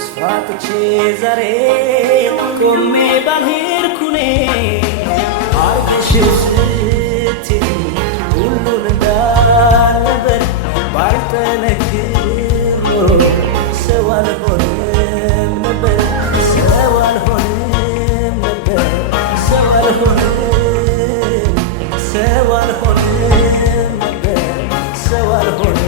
ተስፋጥቼ ዛሬ ቆሜ ባልሄድኩኔ አርገሽው ስትይ ሁሉን እንዳልነበር ባልጠነክር ኖሮ ሰው አልሆንም ነበር ሰው አልሆንም ነበር ሰው አልሆንም ሰው አልሆንም ነበር ሰው አልሆንም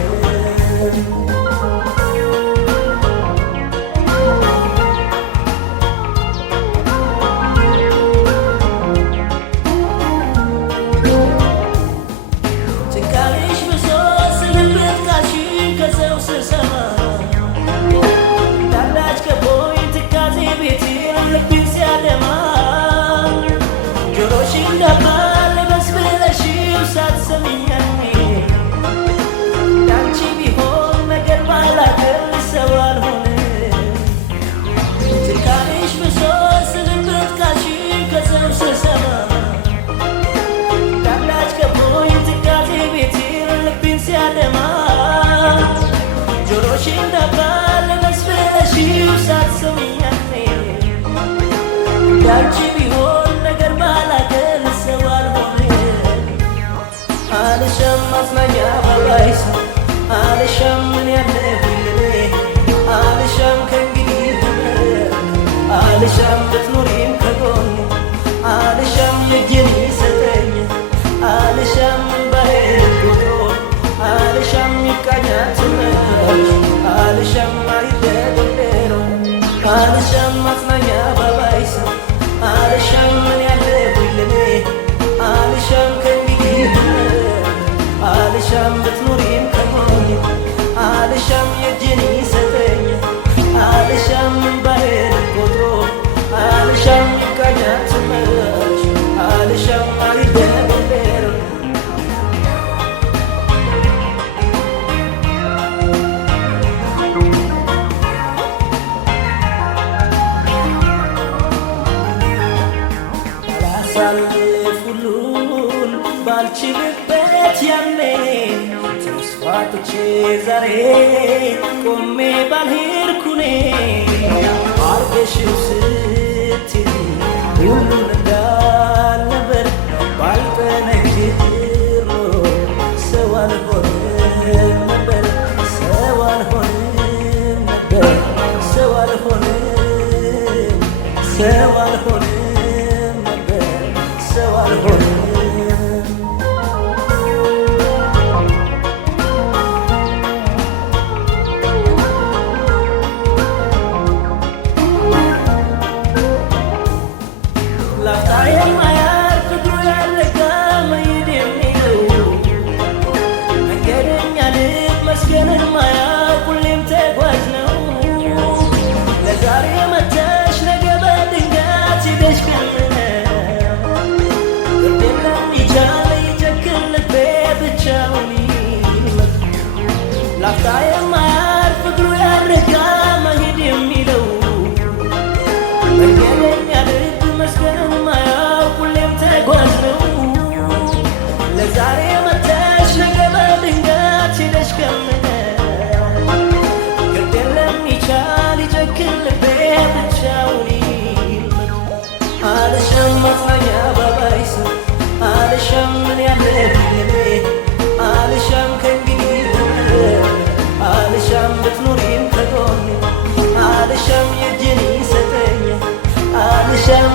ያንቺ ቢሆን ነገር ባላገል ሰው አልሆንም አልሻም ማጽናኛ ባባይስ አልሻም ምን ያለሁልኔ አልሻም ከእንግዲህ አልሻም ብትኖሪም ከጎኔ አልሻም ልጄን ይሰጠኝ አልሻም ባሄድ ቁጥሮ አልሻም ይቃኛት ትመሽ አልሻም አይደገደሮ አልሻም ማጽናኛ ባባይስ አልሻም ምን ያለሁልኔ አልሻም ከእንግዲህ አልሻም ብትኖሪም ከጎኔ አልሻም የእጄን ይሰጠኝ አልሻም ባሄድ ቆጥሮ አልሻም ይቃኛት ትመሽ አልሻም አይደገደር ሳልፍ ሁሉን ባልችልበት ያኔ ተስፋጥቼ ዛሬ ቆሜ ባልሄድኩኔ አርገሽው ስትይ ሁሉን እንዳልነበር ባልጠነክር ኖሮ ሰው አልሆንም ነበር ሰው አልሆንም ነበር ሰው አልሆንም ሰው አልሆንም ሰው አልሆንም ላፍታ የማያልፍ እግሩ ያለጋ መሄድ የሚለው መንገደኛ ልብ መስገንን ማያውቅ ሁሌም ተጓዥ ነው ለዛሬ መተሽ ነገ በድንገት ሂደሽ ላፍታ የማያልፍ እግሩ ያረጋ መሄድ የሚለው መንገደኛ ልብ መስገንን ማያውቅ ሁሌም ተጓዥ ነው ለዛሬ መተሽ ነገ በድንገት ሂደሽ ከምነ ግድ የለም ይቻል ይጨክን ልቤ ብቻውን አልሻም ማጽናኛ ባባይስ አልሻም ምን ያለሁልኔ አልሻም ከእንግዲህ አልሻም ብትኖሪም ከጎኔ አልሻም የእጄን ይሰጠኝ አልሻም